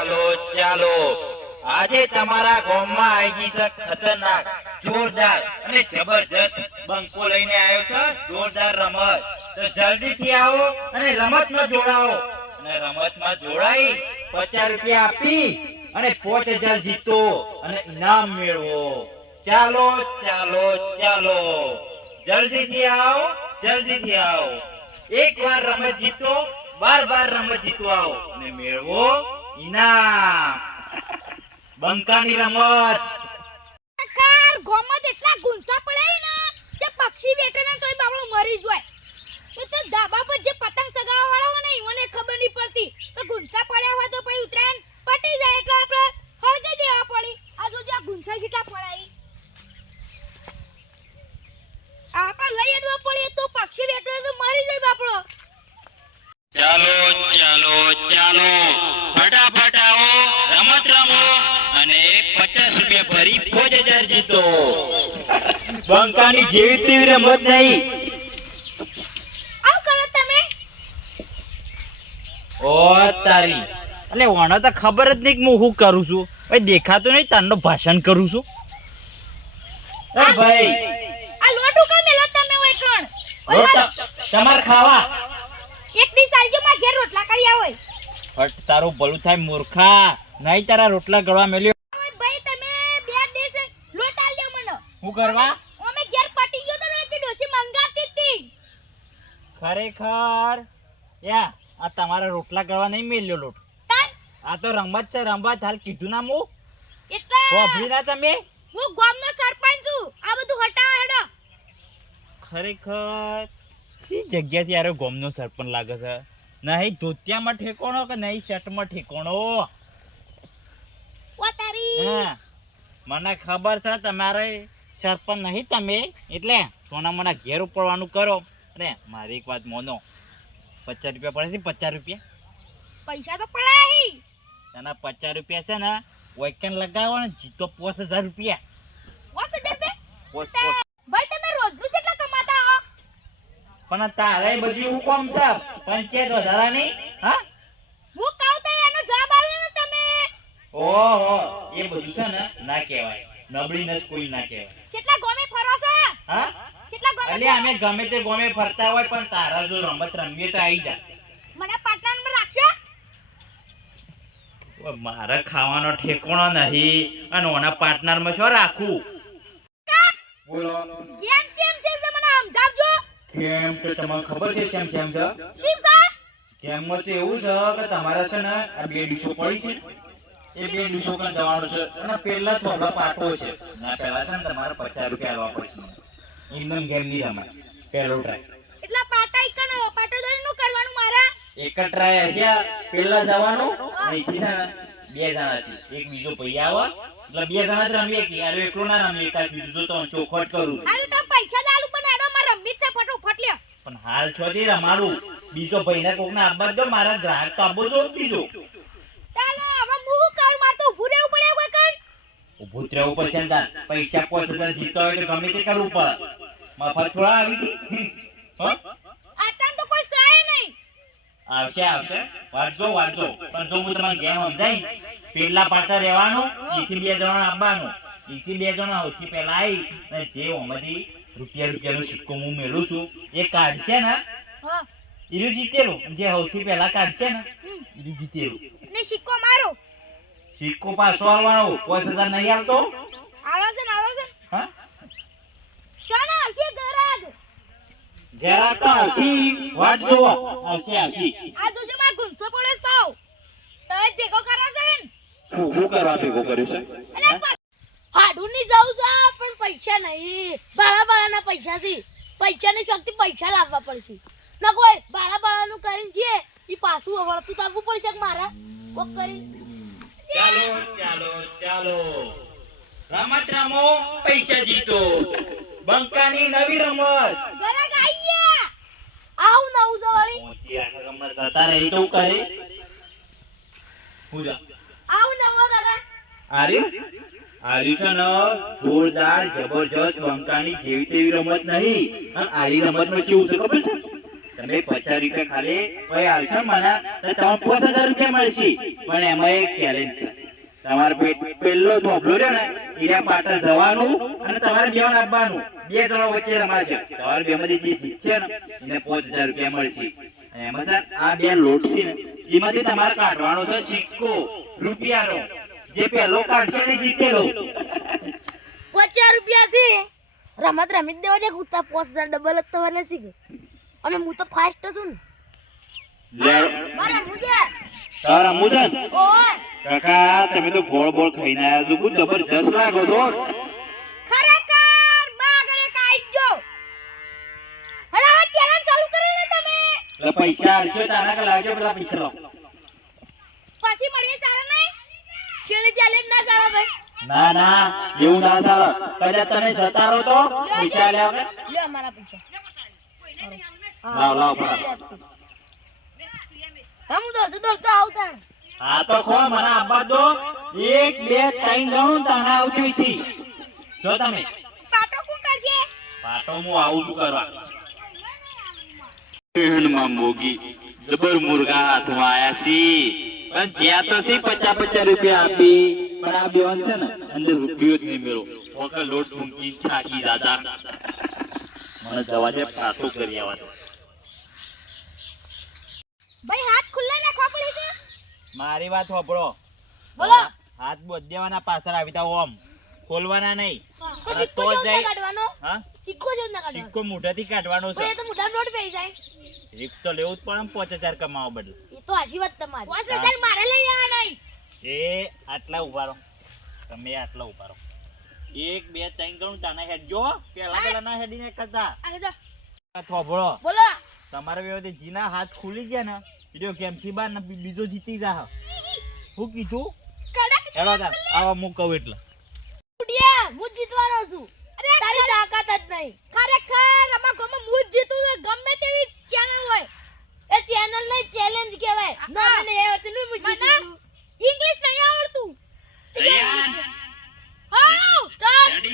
ચાલો ચાલો આજે તમારા ગામમાં આવી ગઈ છે ખતરનાક જોરદાર અને જબરજસ્ત બંકો લઈને આવ્યો છે જોરદાર રમત તો જલ્દીથી આવો અને રમતમાં જોડાઓ અને રમતમાં જોડાઈ 50 રૂપિયા આપી અને 5000 જીતો અને ઇનામ મેળવો ચાલો ચાલો ચાલો જલ્દીથી આવો એકવાર રમત જીતો બાર રમત જીતવા આવો અને મેળવો ઇનામ બંકાની રમત કાર ગોમત એટલા ગુંસા પડે ને તે પક્ષી બેઠે ને તોય બાબળો મરી જાય તો ધાબા પર જે પતંગ સગાવવા વાળા હોય ને ઈવને ખબર નહીં પડતી તો ગુંસા પડ્યા હોય તો પછી ઉતરાયણ પટી જાય એટલે આપણે હળગી દેવા પડી આ જો આ ગુંસા જેટલા પડાય આપણે લઈ અડવા પડીએ તો પક્ષી બેઠો તો મરી જાય બાપડો ચાલો ચાલો ચાલો ફટાફટ આવો રમત રમો અને 50 રૂપિયા ભરી 5000 જીતો બંકાની જેવી તેવી રમત નહીં આવ કરો તમે ઓ તારી એટલે ઓનો તો ખબર જ નહીં કે હું શું કરું છું ભાઈ દેખાતું નહીં તારનો ભાષણ કરું છું એ ભાઈ આ લોટુ કા મેલો તમે ઓય કણ તમાર ખાવા એક દી સાલજો માં ઘેર રોટલા કર્યા હોય હટ તારું ભલું થાય મૂર્ખા નહીં તારા રોટલા ગળવા મેલ્યો ભાઈ તમે બે દિવસ લોટ આલ દે મને શું કરવા અમે ઘેર પટી ગયો તો ને ડોસી મંગાતી હતી ખરેખર યા આ તમારા રોટલા ગળવા નહીં મેલ્યો લોટ આ તો રમત છે રમત હાલ કીધું ના હું એટલે વાપરી ના તમે હું ગામનો સરપંચ છું આ બધું હટા હેડો ખરેખર સી જગ્યાથી યાર ગામનો સરપંચ લાગે છે નહીં ધોતિયામાં ઠેકોણો કે નહીં શર્ટમાં ઠેકોણો ઓ તારી હા મને ખબર છે તમારે સરપંચ નહીં તમે એટલે સોના મને ઘેર ઉપડવાનું કરો અરે મારી એક વાત મોનો 50 રૂપિયા પડે છે 50 રૂપિયા પૈસા તો પડ્યા હી એના 50 રૂપિયા છે ને વેકન લગાવો ને જીતો 5000 રૂપિયા વસ દે બે પોસ ભાઈ તમે રોજનું કેટલા કમાતા હો પણ તારે બધી હું કોમ છે પંચાયત વધારા નહીં હા હું કહું તો એનો જવાબ આલ્યો ને તમે ઓહો એ બધું છે ને ના કહેવાય નબળી નસ કોઈ ના કહેવાય કેટલા ગોમે ફરો છો હા કેટલા ગોમે અલે અમે ગમે તે ગોમે ફરતા હોય પણ તારા જો રમત રમીએ તો આવી જા મને પાર્ટનર માં રાખજો મારે ખાવાનો ઠેકોણો નહીં અને ઓના પાર્ટનરમાં શું રાખું બોલો કેમ છે મને સમજાવજો કેમ તો તમને ખબર છે શેમ છે શિવ સા કેમ માં તો એવું છે કે તમારા છે ને આ બે ડીશો પડી છે એ બે ડીશો પર જવાનું છે અને પહેલા થોડો પાટો છે ના પહેલા છે ને તમારે 50 રૂપિયા આલવા પડશે ઇન્ડમ ગેમ ની રમાય પહેલો ટ્રાય એટલા પાટા ઈકણ પાટો દોરી નું કરવાનું મારા એક જ ટ્રાય હશે પહેલા જવાનું અહીંથી છે ને બે જણા છે એક બીજો ભાઈ આવે એટલે બે જણા જ રમીએ કે યાર એકલો ના રમીએ કાલ બીજો તો ચોખવટ કરું આલુ તો પૈસા દાલુ પણ એડો માં રમી છે ફટોફટ લ્યો પણ હાલ છો થી રમાડું બીજો ભાઈને કોકને આપવા દો મારા ગ્રાહક તો આપો છો બીજો ચાલો હવે મુહ કર માં તો ઊભું રહેવું પડે કોઈ કણ ઊભું જ રહેવું પડશે ને તાર પૈસા 5000 જીતતો હોય તો ગમે તે કરવું પડે મફત થોડા આવી છે હો આટલા તો કોઈ સહાય નહીં આવશે વાંચજો પણ જો હું તમને ગેમ સમજાઈ પેલા પાટા રહેવાનું એથી બે જણા આપવાનું એથી બે જણા સૌથી પહેલા આવી અને જે ઓમાંથી રૂપિયાનો સિક્કો હું મેળવું છું એ કાઢશે ને હા ઈરું જીતેલું જે સૌથી પહેલા કાઢશે ને ઈરું જીતેલું ને સિક્કો મારો સિક્કો પાછો આવવાનો 5000 નહીં આવતો આવો છે હા શાના હશે ગરાગ જરા તો હસી વાંચજો હસી આ જોજો માં ગુંસો પડે પાવ તો જ ભેગો કરા છે ને હું કરવા ભેગો કર્યું છે અલે હાડું ની જાવ છે પણ પૈસા નહીં બાળાના પૈસા છે પૈસાની શક્તિ પૈસા લાવવા પડશે ના કોઈ બાળાનું કરીને છે ઈ પાછું વળતું તો આપવું પડશે મારા કોક કરી ચાલો રમત રમો પૈસા જીતો બંકાની નવી રમત ગરાગ આઈએ આવ નવ જવાળી મોતી આખા રમત જતા રહી તો કરે પૂજા આવ નવ દાદા આરી છે ને જોરદાર જબરજસ્ત બંકાની જેવી તેવી રમત નહીં અને આરી રમતમાં કેવું છે ખબર છે તમે 50 રૂપિયા ખાલી ભાઈ આવશો મને તો તમને 5000 રૂપિયા મળશે પણ એમાં એક ચેલેન્જ છે. તમારે પેલો થોભલો રહ્યો ને એના પાટા જવાનું અને તમારે બેન આપવાનું. બે જણા વચ્ચે રમાશે. તમારે બેમાંથી જે જીતશે ને એને 5000 રૂપિયા મળશે. અને એમાં સર આ બે લોટ છે ને એમાંથી તમારે કાઢવાનો છે સિક્કો રૂપિયાનો. જે પહેલો કાઢશે ને જીતેલો. 50 રૂપિયા છે રમત રમી જ દેવા દે કુત્તા 5000 ડબલ જ થવાના છે કે અને હું તો ફાસ્ટ છું લે મારા મુજે તારા મુજન ઓય કાકા તમે તો ગોળ ગોળ ખાઈને આયા છો. ખૂબ જબરજસ્ત લાગો છો. ખરેખર બાગડે કાઈ જો હડા ચેલેન્જ ચાલુ કરી લે તમે એટલે પૈસા આલજો તાના કે લાવજો પેલા પૈસા લો. પછી મળીએ ચાલે નહીં શેરી ચેલેન્જ ના ચાલે ભાઈ ના ના એવું ના ચાલે. કદાચ તમે જતા રહો તો પૈસા લે આવે. લે મારા પૈસા લાવ લાવ ફટાફટ. હું દોડતો આવતા હા તો ખો મને આપવા દો. 1 2 3 ગણું તાના આવજો થી. જો તમે પાટો કોણ કરશે પાટો હું આવું છું કરવા. માં મોગી જબર મુર્ગા હાથમાં આયા સી પણ જ્યાં તો સી 50 રૂપિયા આપી પણ આ બેવાન છે ને અંદર રૂપિયો જ નહીં મેળો ઓકે લોટ ઢૂંકી થાકી દાદા મને જવા દે પાટો કરી આવવા દે. ભાઈ હાથ ખુલ્લા રાખવા પડે છે મારી વાત સાંભળો. બોલો હાથ બોધ દેવાના પાછળ આવી તા ઓમ ખોલવાના નહીં. તો સિક્કો તો જો જાય. ના કાઢવાનો હા સિક્કો જો ના કાઢવાનો સિક્કો મોઢાથી કાઢવાનો ભાઈ છે. એ તો મોઢા નોટ પઈ જાય રિક્સ તો લેવું જ પડે ને 5000 કમાવા બદલે. એ તો આશી વાત તમારી 5000 મારે લઈ આવવા નહીં એ આટલા ઉભા રહો. તમે આટલા ઉભા રહો. 1 2 3 ગણું તાના હેડ જો પેલા ના હેડીને કરતા. આ જો થોભળો બોલો તમારા વ્યવહારથી જીના હાથ ખુલી ગયા ને વિડિયો ગેમ થી બાર ને બીજો જીતી જા. હું કીધું કડક હેડો તાર આવા હું કહું એટલે. ઉડિયા હું જીતવાનો છું અરે તારી તાકાત જ નહીં ખરેખર અમાર ગામમાં હું જ જીતું છું ગમે તેવી ચેનલ હોય એ ચેનલ નહીં ચેલેન્જ કહેવાય ના મને એ આવડતું નહીં હું જીતું ઇંગ્લિશ નહીં આવડતું હા સ્ટાર્ટ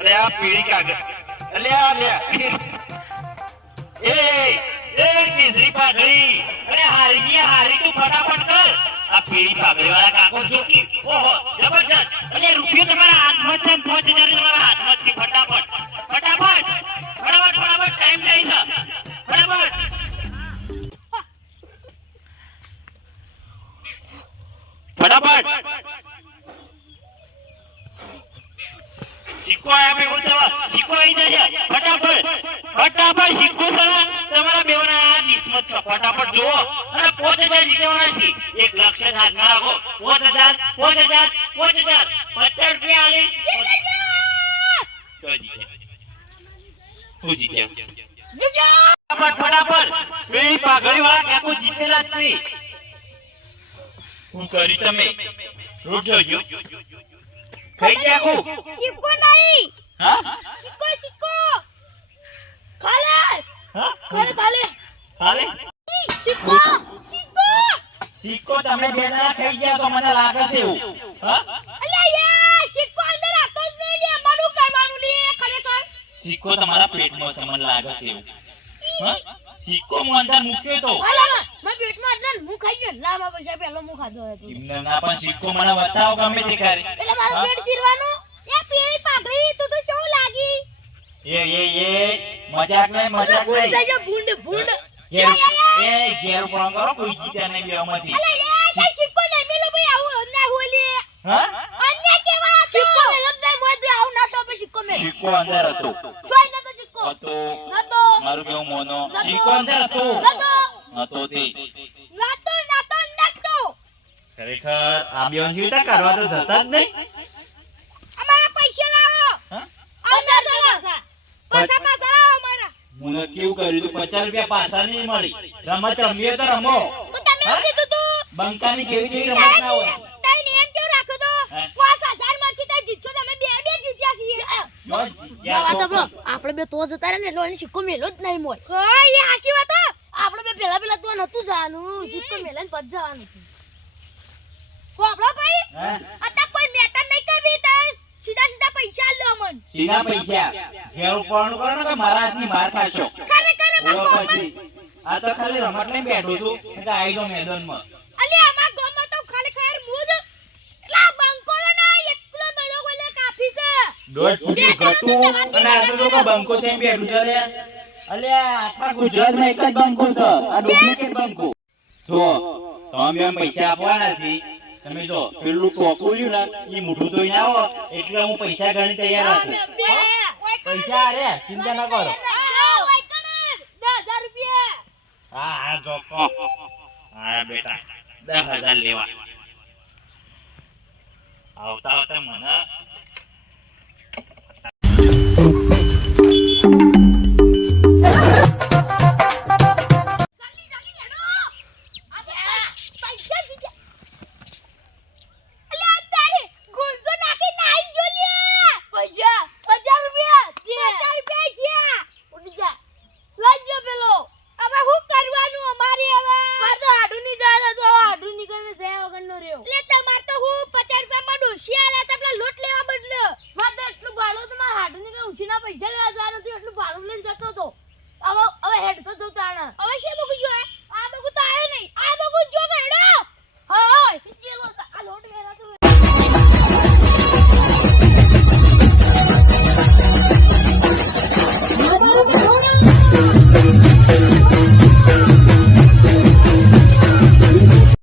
અરે આ પીળી કાગળ અલે આ લે એ તીસરી પાઘડી અરે હારી તું ફટાફટ કર. આ પીળી પાઘડી વાળા કાકો જોકી ઓહો જબરજસ્ત. અરે રૂપિયો તમારા હાથમાં છે 5000 તમારા હાથમાં છે. ફટાફટ ટાઈમ થઈ છે ફટાફટ. સિક્કો આયા ભેગો થવા સિક્કો આવી જશે. ફટાફટ સિક્કો સરા તમારા બેવના આ કિસ્મત છે. ફટાફટ જુઓ અને 5000 જીતવાના છે. 1 લાખ છે હાથમાં રાખો. 5000 5000 50 રૂપિયા આલે તો જીત્યા. હું જીત્યા ફટાફટ પેલી પાઘડી વાળા કાકો જીતેલા જ છે. હું કરી તમે રોજ જોજો ખાઈ ગયા કો સિક્કો નહીં હા સિક્કો ખાલે હા ખાલે ખાલે સિક્કો સિક્કો તમે બે જણા ખાઈ ગયા છો મને લાગે છે એવું. હા અલે યાર સિક્કો અંદર આતો જ નહીં લે મારું કરવાનું લે ખરેખર સિક્કો તમારા પેટમાં છે મને લાગે છે એવું. હા સિક્કો હું અંદર મૂક્યો તો હાલા મેં પેટમાં એટલે હું ખાઈ ગયો લાંબા પૈસા પહેલો હું ખાધો હતો એમને ના પણ સિક્કો મને બતાવો ગમે તે કરે. એટલે મારું પેટ શીરવાનું એ પેલી પાઘડી તું તો શું લાગી એ મજાક નહીં ભૂંડ થઈ ગયો ભૂંડ ઘેર ઘેર પણ કરો કોઈ જીત્યા નહીં બેમાંથી. અલે યાર તે સિક્કો નહીં મેલો ભાઈ આવું ના હોલી હા અન્ય કેવા હતો સિક્કો મેલો જ નહીં મોય આવું ના તો સિક્કો મેલો સિક્કો અંદર હતો જોઈ નતો સિક્કો હતો નતો મારું કેવું મોનો નતો. સિક્કો અંદર હતો નતો તે નતો ખરેખર આ બેન જીવતા કરવા તો જતા જ નહીં. અમારા પૈસા લાવો હા આવતા પૈસા પાછા લાવો મારા મને કેવું કર્યું તું 50 રૂપિયા પાછા નહીં મળી. રમત રમીએ તો રમો. તો તમે શું કીધું તું બંકાની કેવી કેવી રમત ના હોય. તઈ એમ કેવું રાખો તો હે? 5000 મળશે તઈ જીતશો તમે બે જીત્યા છીએ જો જીત્યા છો. આપણે બે તો જતા રહે ને એટલે એને સિક્કો મેલો જ નહીં મોય ઓય એ હાસી વાત આપણે બે પેલા તો નતું જવાનું સિક્કો મેલન પછી જવાનું હોબળો ભાઈ હે? બુદ્ધિના પૈસા ઘેર ઉપરનું કરો ને કે મારા હાથની માર ખાશો ખરેખર અમાર બોલો ગામમાં પછી આ તો ખાલી રમત લઈને બેઠો છું કે આવી જાઓ મેદાનમાં અલે અમાર ગામમાં તો ખરેખર મૂદ એટલા બંકોરો ના એકલો બળો બોલે કાફી છે. દોઢ ફૂટી ઘટું અને આ તો લોકો બંકો થઈને બેઠું છે લે અલે આખા ગુજરાતમાં એક જ બંકો છે આ ડુપ્લિકેટ બંકો જો તમે એમ પૈસા આપવાના છે તમે જો પેલું ટોકું રહ્યું ને એ મોઢું ધોઈને આવો એટલે હું પૈસા ગણી તૈયાર અમે રાખું બે પૈસા અરે ચિંતા ન કરો 10,000 રૂપિયા હા હા જોકો હા બેટા 10,000 લેવા આવતા આવતા મને